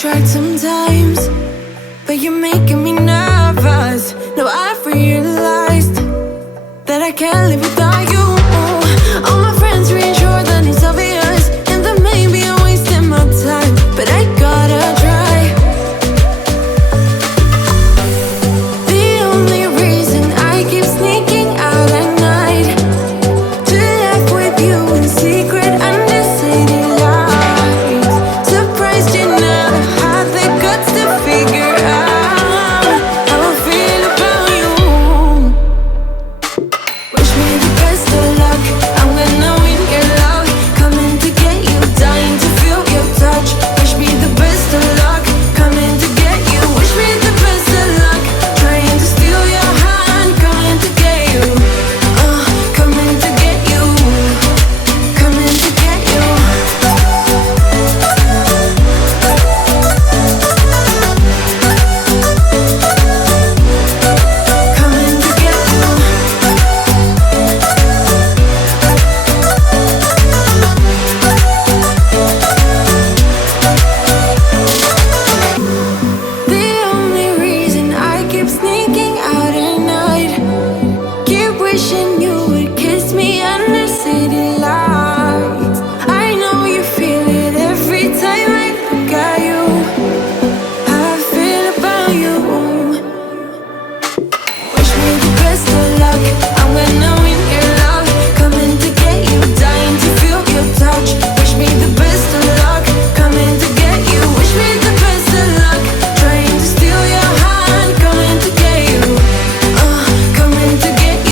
tried sometimes, but you're making me nervous. Now I've realized that I can't live without you. All my friends reassure that it's obvious, and that maybe I'm wasting my time, but I gotta try. The only reason I keep sneaking out at night to laugh with you in secret under city lights. Surprised you never had the guts to figure out how I feel about you. Wish me the best of luck, I'm gonna win your love. Coming to get you, dying to feel your touch. Wish me the best of luck, coming to get you. Wish me the best of luck, trying to steal your hand. Coming to get you, coming to get you, coming to get you. Coming to get you. The only reason I keep sneaking out at night, keep wishing you would kiss me under city lights. I know you feel it every time I look at you. How I feel about you. Wish me the best of luck, I'm gonna